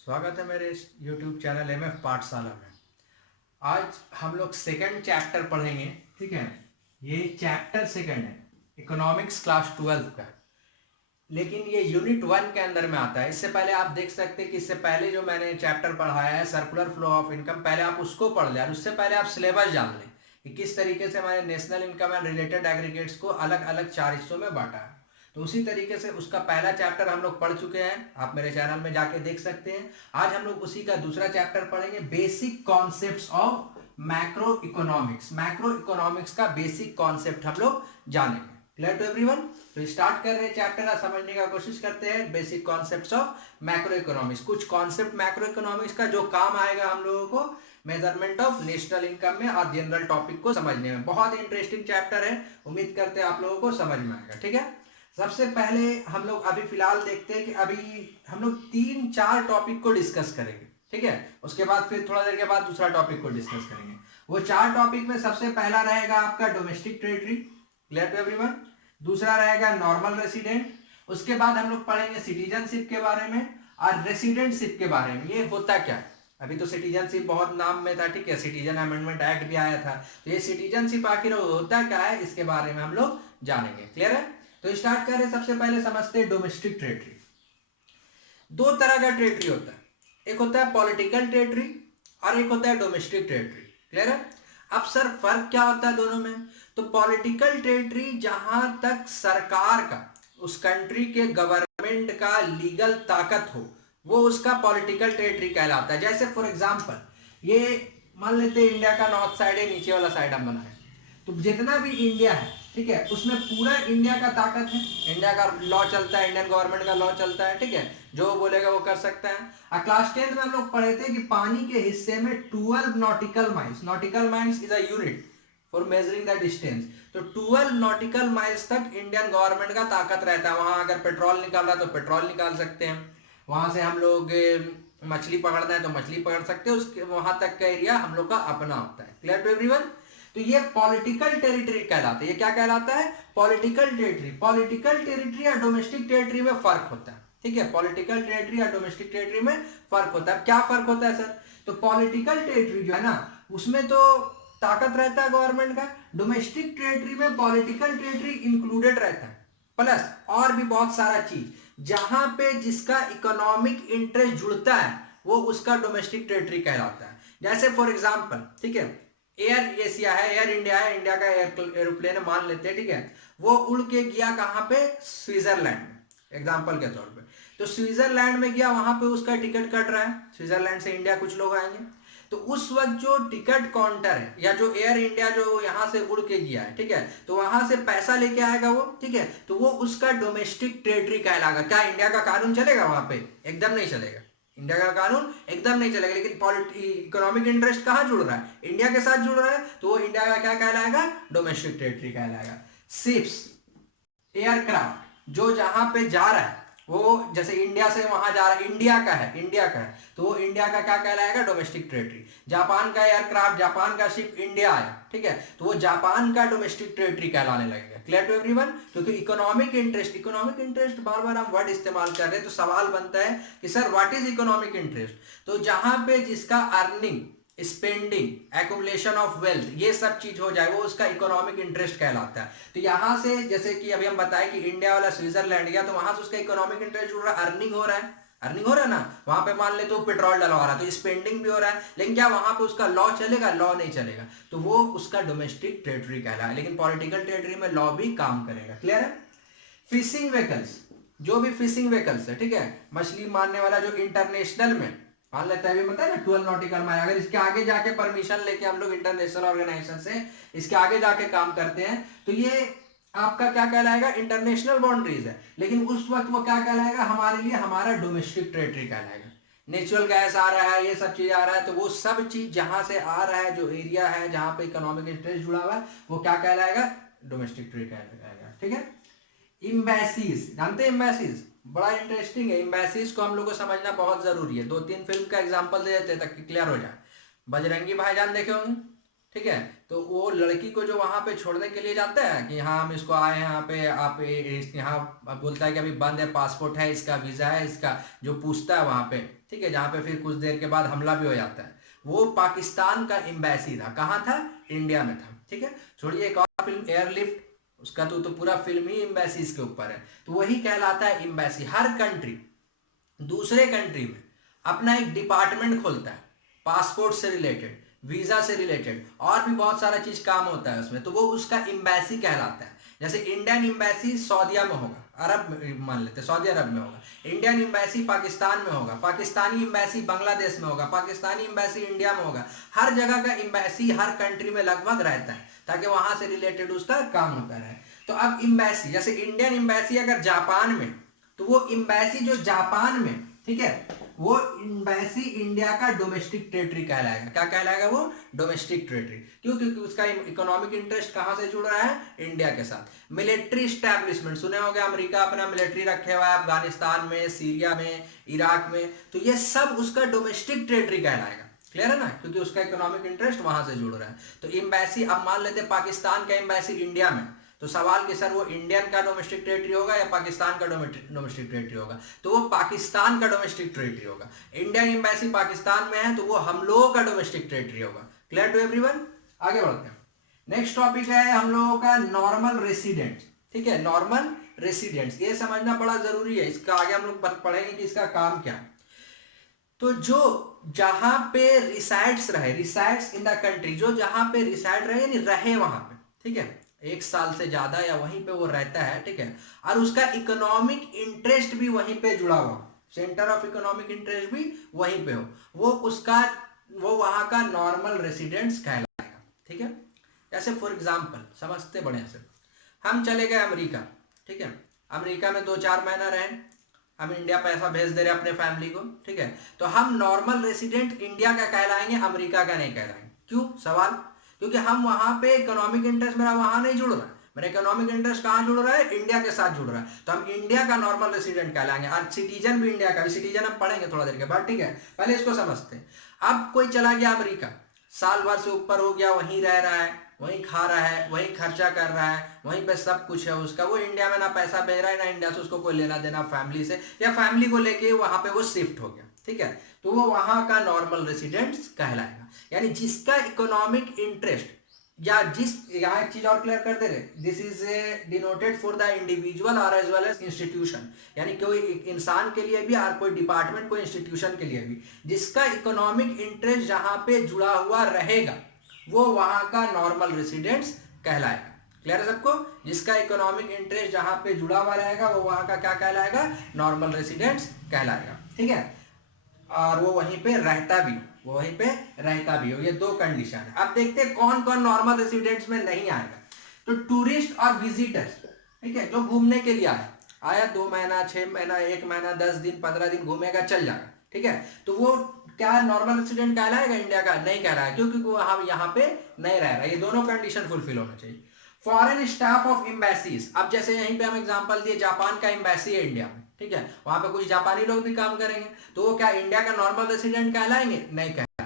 स्वागत है मेरे इस YouTube चैनल MF पाठशाला में। आज हम लोग सेकंड चैप्टर पढ़ेंगे। ठीक है, ये चैप्टर सेकंड है इकोनॉमिक्स क्लास 12 का, लेकिन ये यूनिट 1 के अंदर में आता है। इससे पहले आप देख सकते हैं कि इससे पहले जो मैंने चैप्टर पढ़ाया है सर्कुलर फ्लो ऑफ इनकम, पहले आप उसको पढ़ लें और उससे पहले आप सिलेबस जान लें कि किस तरीके से मैंने national income and related aggregates को अलग अलग 4 हिस्सों में बांटा है। तो उसी तरीके से उसका पहला चैप्टर हम लोग पढ़ चुके हैं, आप मेरे चैनल में जाके देख सकते हैं। आज हम लोग उसी का दूसरा चैप्टर पढ़ेंगे, basic concepts of macroeconomics. Macroeconomics का बेसिक कॉन्सेप्ट हम लोग जानेंगे। Clear to everyone? तो स्टार्ट कर रहे हैं चैप्टर, समझने का कोशिश करते हैं basic concepts of macroeconomics. कुछ कॉन्सेप्ट मैक्रो इकोनॉमिक्स का जो काम आएगा हम लोगों को मेजरमेंट ऑफ नेशनल इनकम में और जनरल टॉपिक को समझने में। बहुत इंटरेस्टिंग चैप्टर है, उम्मीद करते हैं आप लोगों को समझ में आएगा। ठीक है, सबसे पहले हम लोग अभी फिलहाल देखते हैं कि अभी हम लोग 3-4 टॉपिक को डिस्कस करेंगे। ठीक है, उसके बाद फिर थोड़ा देर के बाद दूसरा टॉपिक को डिस्कस करेंगे। वो 4 टॉपिक में सबसे पहला रहेगा आपका domestic territory. Clear to everyone? दूसरा रहेगा नॉर्मल रेसिडेंट। उसके बाद हम लोग पढ़ेंगे सिटीजनशिप के बारे में और रेसिडेंटशिप के बारे में। ये होता क्या है? अभी तो सिटीजनशिप बहुत नाम में था, ठीक है, सिटीजन अमेंडमेंट एक्ट भी आया था। तो ये सिटीजनशिप आखिर होता क्या है, इसके बारे में हम लोग जानेंगे। क्लियर है? तो स्टार्ट करें, सबसे पहले समझते हैं डोमेस्टिक टेरिटरी। 2 तरह का टेरिटरी होता है, एक होता है पॉलिटिकल टेरिटरी और एक होता है डोमेस्टिक टेरिटरी। क्लियर है? अब सर फर्क क्या होता है दोनों में? तो पॉलिटिकल टेरिटरी जहां तक सरकार का, उस कंट्री के गवर्नमेंट का लीगल ताकत हो, वो उसका पॉलिटिकल टेरिटरी कहलाता है। जैसे फॉर एग्जांपल, ये मान लेते हैं इंडिया का नॉर्थ साइड है, नीचे वाला साइड हम बनाए, तो जितना भी इंडिया है, ठीक है, उसमें पूरा इंडिया का ताकत है, इंडिया का लॉ चलता है, इंडियन गवर्नमेंट का लॉ चलता है। ठीक है, जो बोलेगा वो कर सकता है। और क्लास 10 में हम लोग पढ़े थे कि पानी के हिस्से में 12 nautical miles, nautical miles is a unit for measuring the distance, तो 12 नॉटिकल माइल्स तक इंडियन गवर्नमेंट का ताकत रहता है। वहां अगर पेट्रोल निकाल रहा है तो पेट्रोल निकाल सकते हैं, वहां से हम लोग मछली पकड़ना है तो मछली पकड़ सकते हैं, उसके वहां तक का एरिया हम लोग का अपना होता है। Clear to everyone? तो ये पॉलिटिकल टेरिटरी कहलाता है। ये क्या कहलाता है? Political territory. पॉलिटिकल टेरिटरी और डोमेस्टिक टेरिटरी में फर्क होता है। ठीक है, पॉलिटिकल टेरिटरी और डोमेस्टिक टेरिटरी में फर्क होता है। क्या फर्क होता है सर? तो पॉलिटिकल टेरिटरी जो है ना, उसमें तो ताकत रहता है गवर्नमेंट का। डोमेस्टिक टेरिटरी में पॉलिटिकल टेरिटरी इंक्लूडेड रहता है, प्लस और भी बहुत सारा चीज, जहां पे जिसका इकोनॉमिक इंटरेस्ट जुड़ता है वो उसका डोमेस्टिक टेरिटरी कहलाता है। जैसे फॉर एग्जांपल, ठीक है, एयर एशिया है, एयर इंडिया है, इंडिया का एरोप्लेन मान लेते हैं, ठीक है, वो उड़ के गया कहां पे? स्विट्जरलैंड, एग्जांपल के तौर पे। तो स्विट्जरलैंड में गया, वहां पे उसका टिकट कट रहा है, स्विट्जरलैंड से इंडिया कुछ लोग आएंगे, तो उस वक्त जो टिकट काउंटर है या जो एयर इंडिया जो यहां से उड़ के गया है, ठीक है, तो वहां से पैसा लेके आएगा वो, ठीक है, तो वो उसका डोमेस्टिक टेरिटरी कहलाएगा। क्या इंडिया का कानून चलेगा वहां पे? एकदम नहीं चलेगा, इंडिया का कानून एकदम नहीं चलेगा। लेकिन इकोनॉमिक इंटरेस्ट कहां जुड़ रहा है? इंडिया के साथ जुड़ रहा है, तो वो इंडिया का क्या कहलाएगा? डोमेस्टिक टेरिटरी कहलाएगा। शिप्स, एयरक्राफ्ट जो जहां पे जा रहा है, वो जैसे इंडिया से वहां जा रहा है, इंडिया का है, इंडिया का है, तो वो इंडिया का क्या कहलाएगा? Domestic territory. जापान का एयरक्राफ्ट, जापान का शिप इंडिया आया, ठीक है, तो वो जापान का डोमेस्टिक टेरिटरी कहलाने लगेगा। Clear to everyone? क्योंकि इकोनॉमिक इंटरेस्ट, इकोनॉमिक इंटरेस्ट बार बार हम वर्ड इस्तेमाल कर रहे हैं, तो सवाल बनता है कि sir what is economic interest? तो जहां पे जिसका earning, spending, accumulation of wealth, ये सब चीज हो जाए, वो उसका इकोनॉमिक इंटरेस्ट कहलाता है। तो यहां से जैसे कि अभी हम बताएं कि इंडिया वाला स्विट्जरलैंड गया, तो वहां से उसका इकोनॉमिक इंटरेस्ट जुड़ रहा है, अर्निंग हो रहा है, अर्निंग हो रहा है ना, वहां पे मान ले तो पेट्रोल डलवा रहा है, तो स्पेंडिंग भी हो रहा है। लेकिन क्या वहां पे उसका लॉ चलेगा? लॉ नहीं चलेगा, तो वो उसका डोमेस्टिक टेरिटरी कहलाएगा। लेकिन पॉलिटिकल टेरिटरी में लॉ भी काम करेगा। क्लियर है? फिशिंग व्हीकल्स, जो भी फिशिंग व्हीकल्स है, ठीक है, मछली मारने वाला जो इंटरनेशनल में मान लेता है, अभी बताया ना 12 नॉटिकल माइल, अगर इसके आगे जाके परमिशन लेके हम लोग इंटरनेशनल ऑर्गेनाइजेशन से इसके आगे जाके काम करते हैं, तो ये आपका क्या कहलाएगा? इंटरनेशनल बाउंड्रीज है। लेकिन उस वक्त वो क्या कहलाएगा? हमारे लिए हमारा डोमेस्टिक टेरिटरी कहलाएगा। नेचुरल गैस आ रहा है, ये सब चीज आ रहा है, तो वो सब चीज जहां से आ रहा है, जो एरिया है जहां पे इकोनॉमिक इंटरेस्ट जुड़ा हुआ है, वो क्या कहलाएगा? डोमेस्टिक टेरिटरी कहलाएगा। ठीक है? इम्बैसीज, जानते हैं इम्बैसीज? बड़ा इंटरेस्टिंग है, इम्बैसीज को हम लोग को समझना बहुत जरूरी है। 2-3 फिल्म का एग्जांपल दे देते हैं ताकि क्लियर हो जाए। बजरंगी भाईजान देखे होंगे, ठीक है, तो वो लड़की को जो वहां पे छोड़ने के लिए जाता है कि हाँ हम इसको आए हैं यहाँ पे, आप यहाँ बोलता है कि अभी बंद है, पासपोर्ट है इसका, वीजा है इसका, जो पूछता है वहां पे, ठीक है, जहाँ पे फिर कुछ देर के बाद हमला भी हो जाता है, वो पाकिस्तान का एम्बेसी था। कहाँ था? इंडिया में था। ठीक है, छोड़िए एक और फिल्म एयरलिफ्ट, उसका तो पूरा फिल्म ही एम्बेसीज के ऊपर है। तो वही कहलाता है एम्बेसी। हर कंट्री दूसरे कंट्री में अपना एक डिपार्टमेंट खोलता है, पासपोर्ट से रिलेटेड, वीजा से रिलेटेड, और भी बहुत सारा चीज काम होता है उसमें, तो वो उसका एम्बेसी कहलाता है। जैसे इंडियन एम्बेसी सऊदीया में होगा, अरब मान लेते सऊदी अरब में होगा। इंडियन एम्बेसी पाकिस्तान में होगा, पाकिस्तानी एम्बेसी बांग्लादेश में होगा, पाकिस्तानी एम्बेसी इंडिया में होगा। हर जगह का एम्बेसी हर कंट्री में लगभग रहता है, ताकि वहां से रिलेटेड उसका काम होता रहे। तो अब एम्बेसी, जैसे इंडियन एम्बेसी अगर जापान में, तो वो एम्बेसी जो जापान में, ठीक है, वो एम्बेसी इंडिया का डोमेस्टिक टेरिटरी कहलाएगा। क्या कहलाएगा वो? Domestic territory. क्यों? क्योंकि उसका इकोनॉमिक इंटरेस्ट कहां से जुड़ रहा है? इंडिया के साथ। मिलिट्री स्टैब्लिशमेंट सुने होंगे, अमेरिका अपना मिलिट्री रखे हुआ है अफगानिस्तान में, सीरिया में, इराक में, तो ये सब उसका डोमेस्टिक टेरिटरी कहलाएगा। क्लियर है ना? क्योंकि उसका इकोनॉमिक इंटरेस्ट वहां से जुड़ रहा है। तो एम्बेसी, अब मान लेते पाकिस्तान का एम्बेसी इंडिया में, तो सवाल कि सर वो इंडियन का डोमेस्टिक टेरिटरी होगा या पाकिस्तान का डोमेस्टिक टेरिटरी होगा? तो वो पाकिस्तान का डोमेस्टिक टेरिटरी होगा। इंडियन एम्बेसी पाकिस्तान में है, तो वो हम लोगों का डोमेस्टिक टेरिटरी होगा। Clear to everyone? आगे बढ़ते हैं। नेक्स्ट टॉपिक है हम लोगों का नॉर्मल रेसिडेंट। ठीक है, नॉर्मल रेसिडेंट्स, ये समझना बड़ा जरूरी है। इसका आगे हम लोग पढ़ेंगे कि इसका काम क्या है। तो जो जहां पे रिसाइड्स रहे, रिसाइड्स इन द कंट्री, जो जहां पे रिसाइड रहे यानी रहे वहां पे, ठीक है, 1 साल से ज्यादा या वहीं पे वो रहता है, ठीक है, और उसका इकोनॉमिक इंटरेस्ट भी वहीं पे जुड़ा हुआ, सेंटर ऑफ इकोनॉमिक इंटरेस्ट भी वहीं पे हो, वो वहां का नॉर्मल रेसिडेंट्स कहलाएगा। ठीक है, जैसे फॉर एग्जाम्पल समझते बढ़िया से, हम चले गए अमेरिका, ठीक है, अमेरिका में 2-4 महीना रहे, हम इंडिया पैसा भेज दे रहे अपने फैमिली को, ठीक है, तो हम नॉर्मल रेसिडेंट इंडिया का कहलाएंगे, अमेरिका का नहीं कहलाएंगे। क्यों? सवाल, क्योंकि हम वहां पे इकोनॉमिक इंटरेस्ट मेरा वहां नहीं जुड़ रहा है, मेरा इकोनॉमिक इंटरेस्ट कहां जुड़ रहा है? इंडिया के साथ जुड़ रहा है, तो हम इंडिया का नॉर्मल रेसिडेंट कहलाएंगे। और सिटीजन भी इंडिया का, सिटीजन हम पढ़ेंगे थोड़ा देर के बाद, ठीक है, पहले इसको समझते हैं। अब कोई चला गया अमेरिका, साल भर से ऊपर हो गया, वहीं रह रहा है, वहीं खा रहा है, वहीं खर्चा कर रहा है, वहीं पे सब कुछ है उसका, वो इंडिया में ना पैसा भेज रहा है, ना इंडिया से उसको कोई लेना देना फैमिली से, या फैमिली को लेके वहां पे वो शिफ्ट हो गया, ठीक है, तो वो वहां का नॉर्मल रेसिडेंट्स कहलाएगा। यानी जिसका इकोनॉमिक इंटरेस्ट, या जिस, यहाँ एक चीज और क्लियर कर दे रहे, this is denoted for the individual और एज वेल एज इंस्टीट्यूशन, यानी कोई इंसान के लिए भी और कोई डिपार्टमेंट, कोई इंस्टीट्यूशन के लिए भी, जिसका इकोनॉमिक इंटरेस्ट जहां पे जुड़ा हुआ रहेगा, वो वहां का नॉर्मल रेसिडेंट्स कहलाएगा। क्लियर है सबको? जिसका इकोनॉमिक इंटरेस्ट जहां पे जुड़ा हुआ रहेगा, वो वहां का क्या कहलाएगा? नॉर्मल रेसिडेंट्स कहलाएगा। ठीक है, और वो वहीं पे रहता भी, वो वहीं पे रहता भी हो। ये 2 कंडीशन है। अब देखते हैं कौन कौन नॉर्मल रेसिडेंट्स में नहीं आएगा। तो टूरिस्ट और विजिटर्स, ठीक है, जो घूमने के लिए आया 2 महीना, 6 महीना, 1 महीना, 10 दिन, 15 दिन घूमेगा, चल जाएगा, ठीक है, तो वो क्या नॉर्मल रेसिडेंट कहलाएगा? इंडिया का नहीं कह रहा है, क्योंकि वो हम यहाँ पे नहीं रह रहा है। ये दोनों कंडीशन फुलफिल होना चाहिए। फॉरेन स्टाफ ऑफ एम्बेसीज, अब जैसे यहीं पे हम एग्जांपल दिए, जापान का एम्बेसी है इंडिया में, ठीक है, वहां पे कुछ जापानी लोग भी काम करेंगे, तो वो क्या इंडिया का नॉर्मल रेसिडेंट कहलाएंगे? नहीं कहलाएंगे।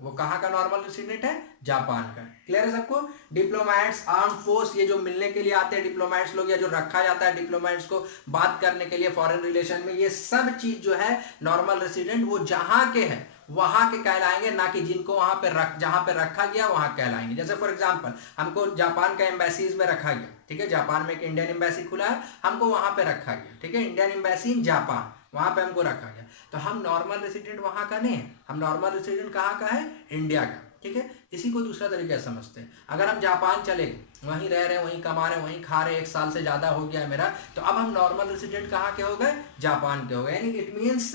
वो कहाँ का नॉर्मल रेसिडेंट है? जापान का। क्लियर है सबको? डिप्लोमेट्स, आर्म फोर्स, ये जो मिलने के लिए आते हैं डिप्लोमेट्स लोग, या जो रखा जाता है डिप्लोमेट्स को बात करने के लिए फॉरेन रिलेशन में, ये सब चीज जो है नॉर्मल रेसिडेंट वो जहां के है वहां के कहलाएंगे, ना कि जिनको वहां पे जहां पे रखा गया वहां कहलाएंगे। जैसे फॉर एग्जांपल हमको जापान का एम्बेसीज में रखा गया, ठीक है, जापान में एक इंडियन एम्बेसी खुला है, हमको वहां पे रखा गया, ठीक है, इंडियन एम्बेसी इन जापान, वहां पे हमको रखा गया, तो हम नॉर्मल रेसिडेंट वहां का नहीं है, हम नॉर्मल रेसिडेंट कहाँ का है? इंडिया का। ठीक है, इसी को दूसरा तरीका समझते हैं। अगर हम जापान चले गए, वहीं रह रहे हैं, वहीं कमा रहे हैं, वहीं खा रहे हैं, 1 साल से ज्यादा हो गया है मेरा, तो अब हम नॉर्मल रेसिडेंट कहाँ के हो गए? जापान के हो गए। यानी इट मीन्स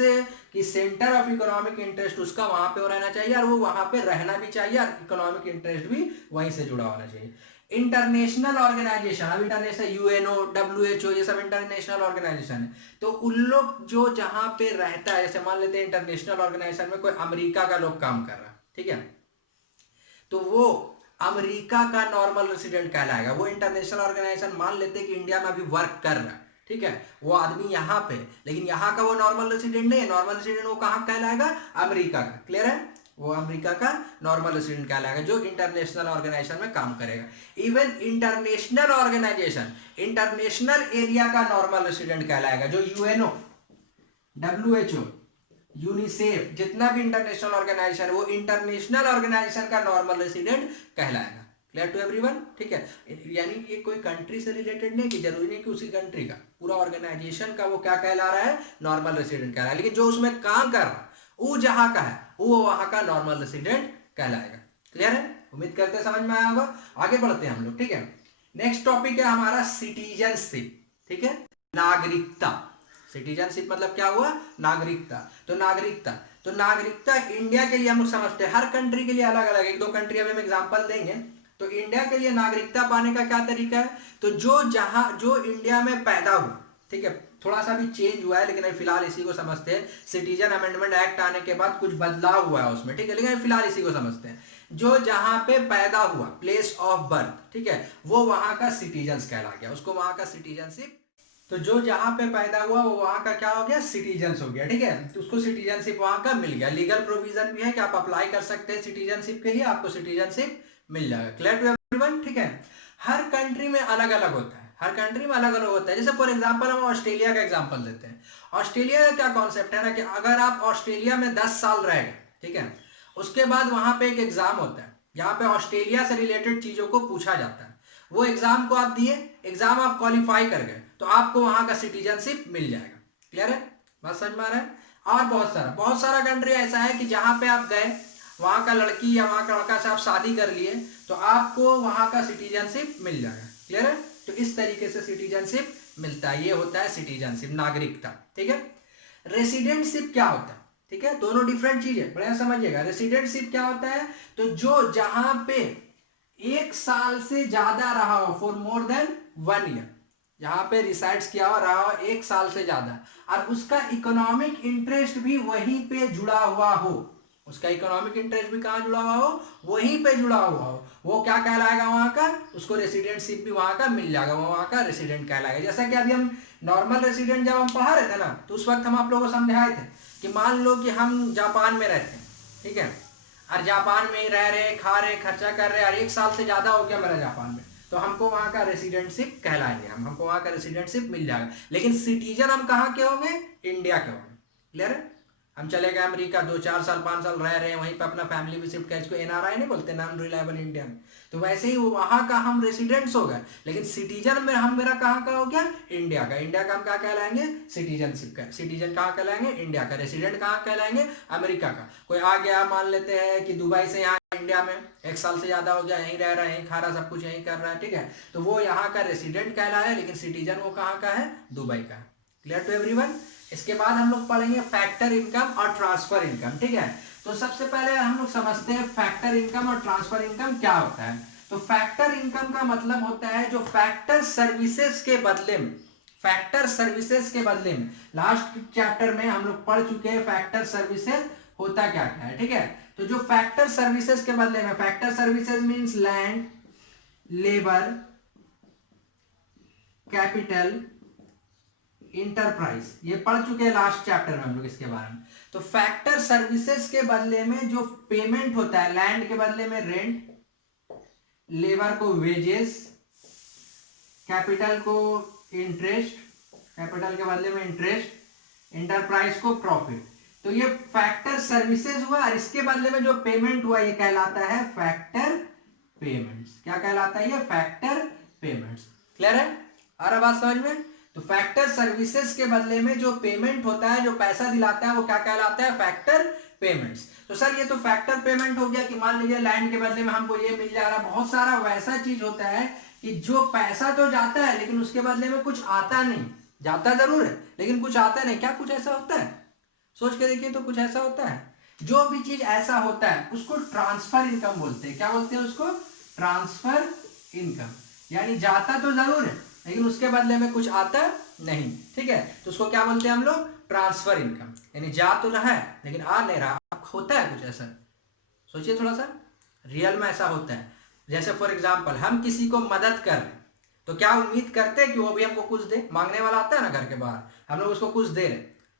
कि सेंटर ऑफ इकोनॉमिक इंटरेस्ट उसका वहां पे हो रहना चाहिए, और वो वहां पे रहना भी चाहिए, और इकोनॉमिक इंटरेस्ट भी वहीं से जुड़ा होना चाहिए। इंटरनेशनल ऑर्गेनाइजेशन, अब इंटरनेशनल यूएनओ, डब्ल्यूएचओ, ये सब इंटरनेशनल ऑर्गेनाइजेशन है, तो उन लोग जो जहां पे रहता है, जैसे मान लेते हैं इंटरनेशनल ऑर्गेनाइजेशन में कोई अमेरिका का लोग काम कर रहा है, ठीक है, तो वो अमेरिका का नॉर्मल रेसिडेंट कहलाएगा। वो इंटरनेशनल ऑर्गेनाइजेशन मान लेते हैं कि इंडिया में अभी वर्क कर रहा है, ठीक है, वो आदमी यहाँ पे, लेकिन यहाँ का वो नॉर्मल रेसिडेंट नहीं है, नॉर्मल रेसिडेंट वो कहाँ कहलाएगा? अमेरिका का। क्लियर है? वो अमेरिका का नॉर्मल रेसिडेंट कहलाएगा, जो इंटरनेशनल ऑर्गेनाइजेशन में काम करेगा। Even international organisation, international area का नॉर्मल रेसिडेंट कहलाएगा, जो यूएनओ, डब्ल्यूएचओ, यूनिसेफ, जितना भी इंटरनेशनल ऑर्गेनाइजेशन है वो इंटरनेशनल ऑर्गेनाइजेशन का नॉर्मल रेसिडेंट कहलाएगा। Clear to everyone? ठीक है, यानी ये कोई कंट्री से रिलेटेड नहीं कि जरूरी नहीं कि उसी कंट्री का, पूरा ऑर्गेनाइजेशन का वो क्या कहला रहा है, नॉर्मल रेसिडेंट कह रहा है। लेकिन जो उसमें काम कर रहा है वो जहां का है वो वहां का नॉर्मल रेसिडेंट कहलाएगा। क्लियर है? उम्मीद करते हैं समझ में आया होगा। आगे बढ़ते हैं हम लोग। ठीक है, नेक्स्ट टॉपिक है हमारा सिटीजनशिप। ठीक है, नागरिकता। सिटीजनशिप मतलब क्या हुआ, नागरिकता। तो नागरिकता इंडिया के लिए हम लोग समझते हैं, हर कंट्री के लिए अलग अलग, एक दो कंट्री अभी हम एग्जांपल देंगे। तो इंडिया के लिए नागरिकता पाने का क्या तरीका है, तो जो इंडिया में पैदा हुआ, ठीक है, थोड़ा सा भी चेंज हुआ है लेकिन अभी फिलहाल इसी को समझते हैं। सिटीजन अमेंडमेंट एक्ट आने के बाद कुछ बदलाव हुआ है उसमें, ठीक है, लेकिन फिलहाल इसी को समझते हैं। जो जहां पे पैदा हुआ, प्लेस ऑफ बर्थ, ठीक है, वो वहां का सिटीजन कहला गया, उसको वहां का सिटीजनशिप। तो जो जहां पे पैदा हुआ वो वहां का क्या हो गया, सिटीजन हो गया। ठीक है, तो उसको सिटीजनशिप वहां का मिल गया। लीगल प्रोविजन भी है कि आप अप्लाई कर सकते हैं सिटीजनशिप के लिए, आपको सिटीजनशिप मिल जाएगा। Clear to everyone? ठीक है, हर कंट्री में अलग अलग होता है, हर कंट्री में अलग अलग होता है। जैसे फॉर एग्जांपल हम ऑस्ट्रेलिया का एग्जांपल लेते हैं। ऑस्ट्रेलिया का क्या कॉन्सेप्ट है ना, कि अगर आप ऑस्ट्रेलिया में 10 साल रह गए, ठीक है, उसके बाद वहां पे एक एग्जाम होता है, यहाँ पे ऑस्ट्रेलिया से रिलेटेड चीजों को पूछा जाता है। वो एग्जाम को आप दिए, एग्जाम आप क्वालिफाई कर गए, तो आपको वहां का सिटीजनशिप मिल जाएगा। क्लियर है? बात समझ में आ रहा है? और बहुत सारा कंट्री ऐसा है कि जहां पे आप गए, वहां का लड़की या वहां का लड़का से आप शादी कर लिए, तो आपको वहां का सिटीजनशिप मिल जाएगा। क्लियर है? तो इस तरीके से सिटीजनशिप मिलता है, ये होता है सिटीजनशिप, नागरिकता। ठीक है, रेसिडेंटशिप क्या होता है? ठीक है, दोनों डिफरेंट चीज है, बढ़िया समझिएगा। रेसिडेंटशिप क्या होता है, तो जो जहां पे 1 साल से ज्यादा रहा हो, फॉर मोर देन 1 ईयर, जहां पे रिसाइड्स किया हो, रहा हो 1 साल से ज्यादा, और उसका इकोनॉमिक इंटरेस्ट भी वहीं पे जुड़ा हुआ हो, उसका इकोनॉमिक इंटरेस्ट भी कहां जुड़ा हुआ हो, वहीं पे जुड़ा हुआ हो, वो क्या कहलाएगा वहां का, उसको रेसिडेंटशिप भी वहां का मिल जाएगा, वो वहां का रेसिडेंट कहलाएगा। जैसा कि अभी हम नॉर्मल रेसिडेंट जब हम पढ़ा रहे थे ना, तो उस वक्त हम आप लोगों को समझाए थे कि मान लो कि हम जापान में रहते हैं, ठीक है, और जापान में ही रह रहे, खा रहे, खर्चा कर रहे, और 1 साल से ज्यादा हो गया मेरा जापान में, तो हमको वहां का रेसिडेंटशिप कहलाएंगे, हमको वहां का रेसिडेंटशिप मिल जाएगा। लेकिन सिटीजन हम कहाँ के होंगे, इंडिया के होंगे। क्लियर है? हम चले गए अमेरिका, 2 4 साल 5 साल रह रहे हैं, वहीं पे अपना फैमिली भी शिफ्ट किया, इसको एनआरआई नहीं बोलते, नॉन रिलायबल इंडियन, तो वैसे ही वहां का हम रेसिडेंट्स हो गए। लेकिन सिटीजन में हम, मेरा कहाँ का हो गया, इंडिया का। इंडिया का हम क्या कहलाएंगे, सिटीजनशिप का। सिटीजन कहाँ कहलाएंगे, इंडिया का। रेसिडेंट कहाँ कहलाएंगे, अमेरिका का। कोई आ गया, मान लेते हैं कि दुबई से यहाँ इंडिया में 1 साल से ज्यादा हो गया, यहीं रह रहा है, यहीं खा रहा, सब कुछ यहीं कर रहा है, ठीक है, तो वो यहाँ का रेसिडेंट कहलाया, लेकिन सिटीजन वो कहाँ का है, दुबई का। Clear to everyone? इसके बाद हम लोग पढ़ेंगे फैक्टर इनकम और ट्रांसफर इनकम। ठीक है, तो सबसे पहले हम लोग समझते हैं फैक्टर इनकम और ट्रांसफर इनकम क्या होता है। तो फैक्टर इनकम का मतलब होता है जो फैक्टर सर्विसेज के बदले में, फैक्टर सर्विसेज के बदले में, लास्ट चैप्टर में हम लोग पढ़ चुके हैं फैक्टर सर्विसेज होता क्या क्या है। ठीक है, तो जो फैक्टर सर्विसेज के बदले में, factor services means land, labour, capital, enterprise, ये पढ़ चुके हैं लास्ट चैप्टर में हम लोग इसके बारे में। तो फैक्टर सर्विसेज के बदले में जो पेमेंट होता है, लैंड के बदले में रेंट, लेबर को वेजेस, कैपिटल को इंटरेस्ट, कैपिटल के बदले में इंटरेस्ट, इंटरप्राइज को प्रॉफिट, तो ये फैक्टर सर्विसेज हुआ, और इसके बदले में जो पेमेंट हुआ ये कहलाता है फैक्टर पेमेंट्स। क्या कहलाता है ये, फैक्टर पेमेंट्स। क्लियर है? आ रहा बात समझ में? तो फैक्टर सर्विसेज के बदले में जो पेमेंट होता है, जो पैसा दिलाता है, वो क्या कहलाता है, फैक्टर पेमेंट्स। तो सर ये तो फैक्टर पेमेंट हो गया कि मान लीजिए लैंड के बदले में हमको ये मिल जा रहा है। बहुत सारा वैसा चीज होता है कि जो पैसा तो जाता है लेकिन उसके बदले में कुछ आता नहीं, जाता जरूर है लेकिन कुछ आता नहीं। क्या कुछ ऐसा होता है, सोच के देखिए, तो कुछ ऐसा होता है। जो भी चीज ऐसा होता है उसको ट्रांसफर इनकम बोलते हैं। क्या बोलते हैं उसको, ट्रांसफर इनकम, यानी जाता तो जरूर है लेकिन उसके बदले में कुछ आता नहीं। ठीक है, तो उसको क्या बोलते हैं हम लोग, ट्रांसफर इनकम, यानी जा तो रहा है लेकिन आ नहीं रहा, होता है कुछ ऐसा। सोचिए थोड़ा सा, रियल में ऐसा होता है। जैसे फॉर एग्जांपल हम किसी को मदद कर रहे हैं, तो क्या उम्मीद करते हैं कि वो भी हमको कुछ दे, मांगने वाला आता है ना घर के बाहर, हम लोग उसको कुछ दे रहे,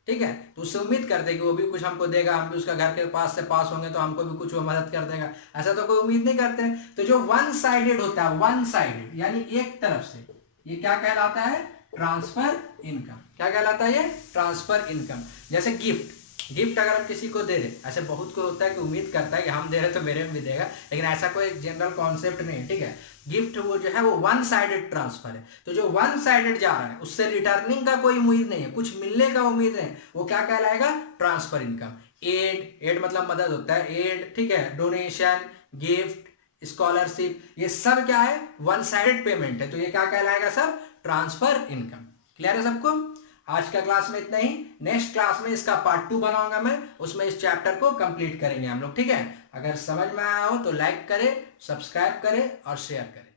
ठीक है, तो उससे उम्मीद करते हैं कि वो भी कुछ हमको देगा, हम भी उसका घर के पास से पास होंगे तो हमको भी कुछ वो मदद कर देगा। ऐसा तो कोई उम्मीद नहीं करते। तो जो वन साइडेड होता है, वन साइडेड यानी एक तरफ से, ये क्या कहलाता है, ट्रांसफर इनकम। क्या कहलाता है ये, ट्रांसफर इनकम। जैसे गिफ्ट, गिफ्ट अगर हम किसी को दे रहे, ऐसे बहुत को होता है कि उम्मीद करता है कि हम दे रहे तो मेरे में भी देगा, लेकिन ऐसा कोई जनरल कॉन्सेप्ट नहीं है, ठीक है। गिफ्ट वो जो है वो वन साइडेड ट्रांसफर है, तो जो वन साइडेड जा रहा है उससे रिटर्निंग का कोई उम्मीद नहीं है, कुछ मिलने का उम्मीद नहीं, वो क्या कहलाएगा, ट्रांसफर इनकम। एड मतलब मदद होता है, एड, ठीक है, डोनेशन, गिफ्ट, स्कॉलरशिप, ये सब क्या है, वन साइडेड पेमेंट है, तो ये क्या कहलाएगा सर, ट्रांसफर इनकम। क्लियर है सबको। आज का क्लास में इतना ही, नेक्स्ट क्लास में इसका पार्ट 2 बनाऊंगा मैं, उसमें इस चैप्टर को कंप्लीट करेंगे हम लोग, ठीक है। अगर समझ में आया हो तो लाइक करें, सब्सक्राइब करें और शेयर करें।